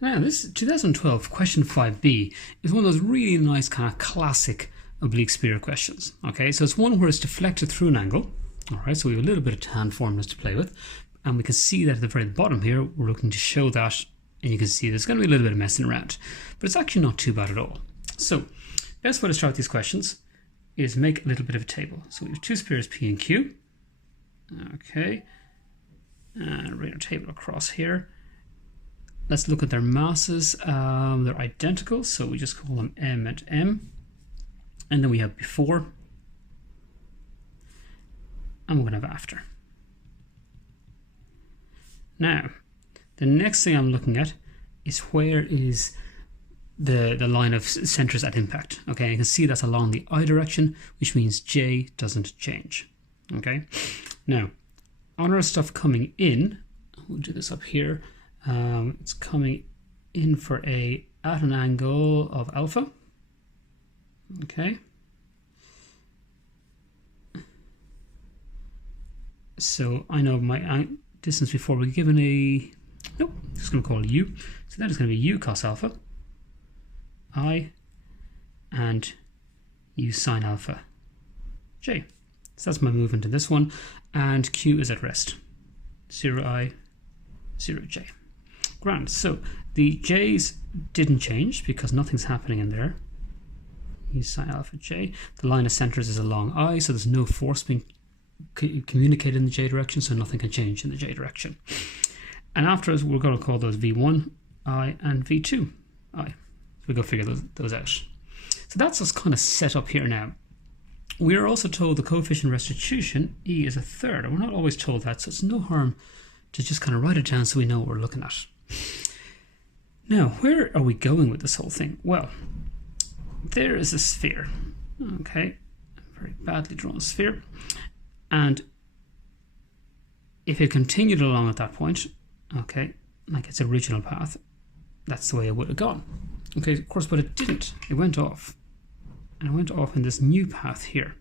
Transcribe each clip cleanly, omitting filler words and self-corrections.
Now, this 2012 question 5b is one of those really nice kind of classic oblique sphere questions. Okay, so it's one where it's deflected through an angle. All right, so we have a little bit of tan formulas to play with, and we can see that at the very bottom here, we're looking to show that, and you can see there's going to be a little bit of messing around, but it's actually not too bad at all. So, best way to start these questions is make a little bit of a table. So we have two spheres P and Q. Okay, and write our table across here. Let's look at their masses. They're identical, so we just call them M and M. And then we have before, and we're going to have after. Now, the next thing I'm looking at is where is the line of centers at impact. Okay, you can see that's along the I direction, which means J doesn't change. Okay, now on our stuff coming in, we'll do this up here. It's coming in for at an angle of alpha. Okay. So I know my distance before we're given nope, just going to call it U. So that is going to be U cos alpha, I, and U sine alpha, J. So that's my movement in this one, and Q is at rest. 0I, 0J. Grand. So the J's didn't change because nothing's happening in there. U sine alpha J. The line of centers is along I, so there's no force being communicated in the J direction, so nothing can change in the J direction. And after us, we're going to call those V1 I and V2 I. So we'll go figure those out. So that's us kind of set up here now. We are also told the coefficient restitution, E, is a third, and we're not always told that, so it's no harm to just kind of write it down so we know what we're looking at. Now, where are we going with this whole thing? Well, there is a sphere, okay, a very badly drawn sphere, and if it continued along at that point, okay, like its original path, that's the way it would have gone. Okay, of course, but it didn't. It went off, and it went off in this new path here.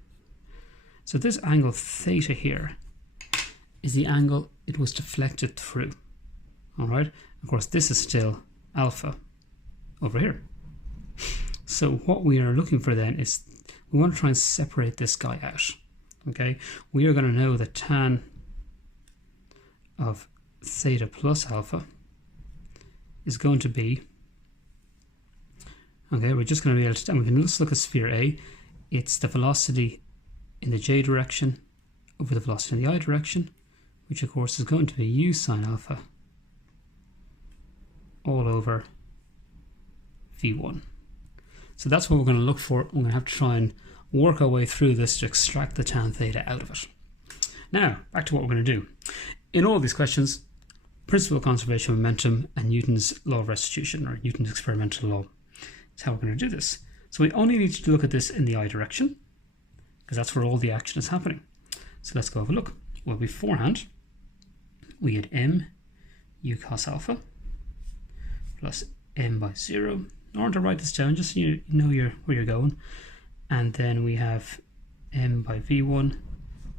So this angle theta here is the angle it was deflected through. All right, of course, this is still alpha over here. So what we are looking for then is we want to try and separate this guy out. Okay, we are going to know that tan of theta plus alpha is going to be, okay, we're just going to be able to, and we can just look at sphere A. It's the velocity in the J direction over the velocity in the I direction, which of course is going to be U sine alpha all over V1. So that's what we're going to look for. We're going to have to try and work our way through this to extract the tan theta out of it. Now, back to what we're going to do. In all these questions, principle of conservation of momentum and Newton's law of restitution, or Newton's experimental law, is how we're going to do this. So we only need to look at this in the I direction, because that's where all the action is happening. So let's go have a look. Well, beforehand, we had m u cos alpha plus m by 0. In order to write this down, just so you know where you're going. And then we have m by v1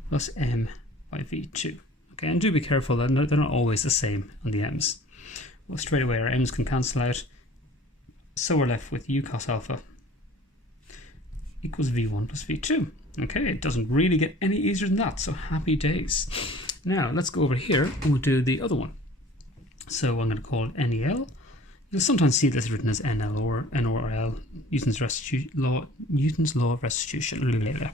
plus m by v2. Okay, and do be careful that they're not always the same on the m's. Well, straight away our m's can cancel out. So we're left with u cos alpha equals v1 plus v2. Okay, it doesn't really get any easier than that, so happy days. Now, let's go over here and we'll do the other one. So I'm going to call it NEL. You'll sometimes see this written as NL or L, Newton's law of restitution.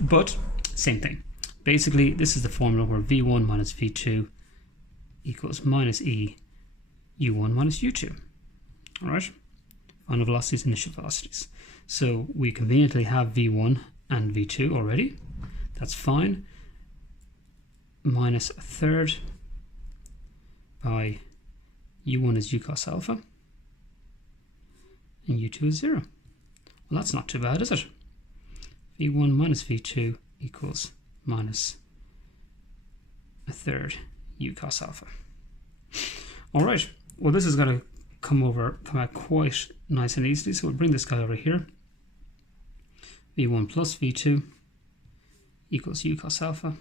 But same thing. Basically, this is the formula where V1 minus V2 equals minus E U1 minus U2. All right, final velocities, initial velocities. So we conveniently have V1 and V2 already. That's fine. Minus a third by U1 is U cos alpha, and U2 is 0. Well, that's not too bad, is it? V1 minus V2 equals minus a third U cos alpha. All right, well, this is going to come out quite nice and easily, so we'll bring this guy over here. V1 plus V2 equals U cos alpha.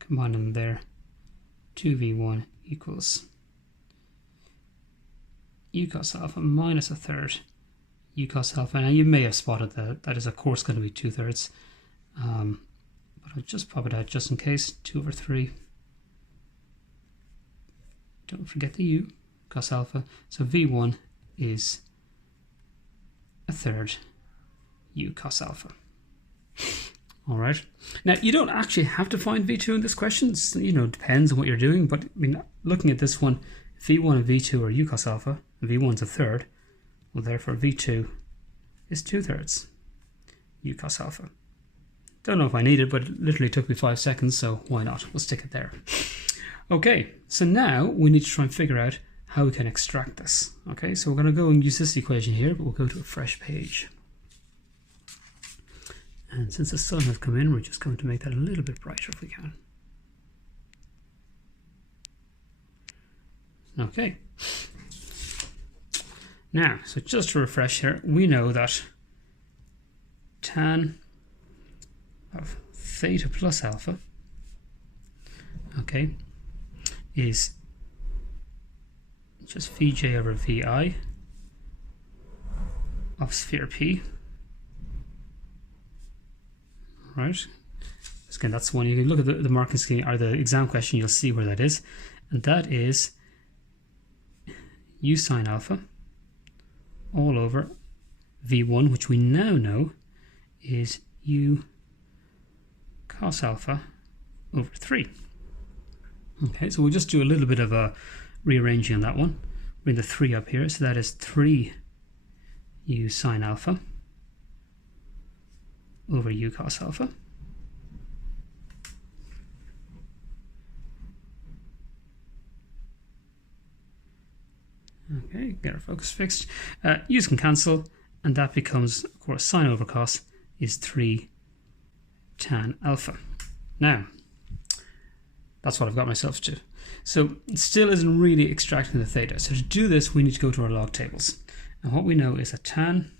Combine them there. 2v1 equals u cos alpha minus a third u cos alpha. Now you may have spotted that is of course going to be 2/3, but I'll just pop it out just in case. 2/3. Don't forget the u cos alpha. So v1 is a third u cos alpha. All right. Now you don't actually have to find v2 in this question. It's, you know, depends on what you're doing. But I mean, looking at this one, v1 and v2 are u cos alpha, and v1's a third. Well, therefore v2 is 2/3 u cos alpha. Don't know if I need it, but it literally took me 5 seconds, so why not? We'll stick it there. Okay, so now we need to try and figure out how we can extract this. Okay, so we're going to go and use this equation here, but we'll go to a fresh page. And since the sun has come in, we're just going to make that a little bit brighter if we can. Okay. Now, so just to refresh here, we know that tan of theta plus alpha, okay, is just Vj over Vi of sphere P. Right. Again, that's one. You can look at the marking scheme or the exam question, you'll see where that is. And that is u sine alpha all over V1, which we now know is u cos alpha over 3. Okay, so we'll just do a little bit of a rearranging on that one. Bring the 3 up here, so that is 3 u sine alpha over u cos alpha. Okay, get our focus fixed. U's can cancel, and that becomes, of course, sine over cos is 3 tan alpha. Now, that's what I've got myself to. So it still isn't really extracting the theta. So to do this, we need to go to our log tables. And what we know is that tan, in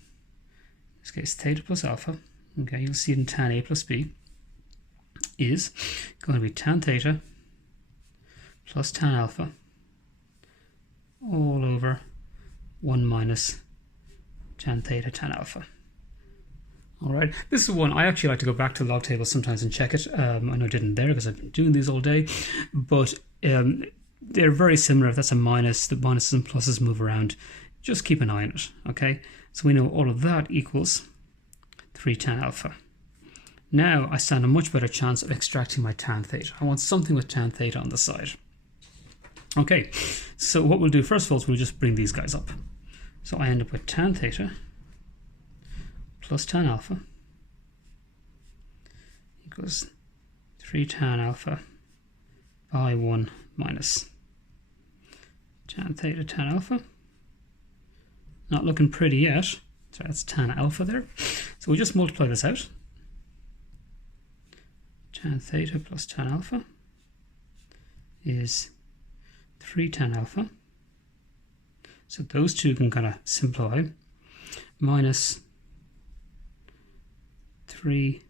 this case theta plus alpha, okay, you'll see it in tan A plus B, is going to be tan theta plus tan alpha all over 1 minus tan theta tan alpha. Alright, this is one I actually like to go back to the log table sometimes and check it. I know I didn't there because I've been doing these all day, but they're very similar. If that's a minus, the minuses and pluses move around. Just keep an eye on it, okay? So we know all of that equals 3 tan alpha. Now I stand a much better chance of extracting my tan theta. I want something with tan theta on the side. Okay, so what we'll do first of all is we'll just bring these guys up. So I end up with tan theta plus tan alpha equals 3 tan alpha by 1 minus tan theta tan alpha. Not looking pretty yet. So that's tan alpha there. So we'll just multiply this out. Tan theta plus tan alpha is 3 tan alpha. So those two can kind of simplify. Minus 3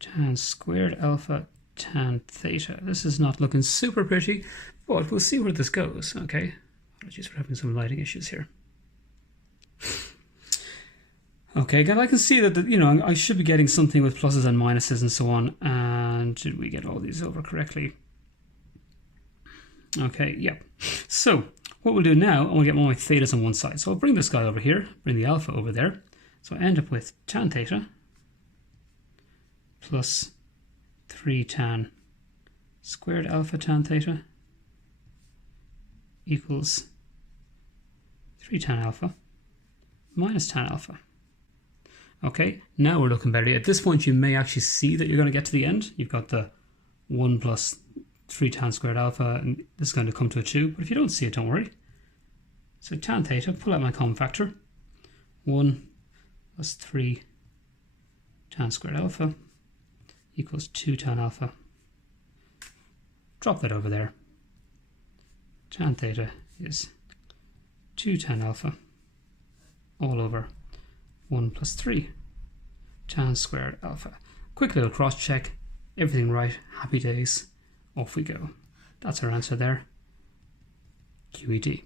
tan squared alpha tan theta. This is not looking super pretty, but we'll see where this goes. Okay. Apologies for having some lighting issues here. Okay, again, I can see that I should be getting something with pluses and minuses and so on. And did we get all these over correctly? Okay, yeah. So what we'll do now, I want to get all my thetas on one side. So I'll bring this guy over here, bring the alpha over there. So I end up with tan theta plus 3 tan squared alpha tan theta equals 3 tan alpha minus tan alpha. Okay, now we're looking better. At this point, you may actually see that you're going to get to the end. You've got the 1 plus 3 tan squared alpha, and this is going to come to a 2. But if you don't see it, don't worry. So tan theta, pull out my common factor. 1 plus 3 tan squared alpha equals 2 tan alpha. Drop that over there. Tan theta is 2 tan alpha all over 1 plus 3 tan squared alpha. Quick little cross check. Everything right. Happy days. Off we go. That's our answer there. QED.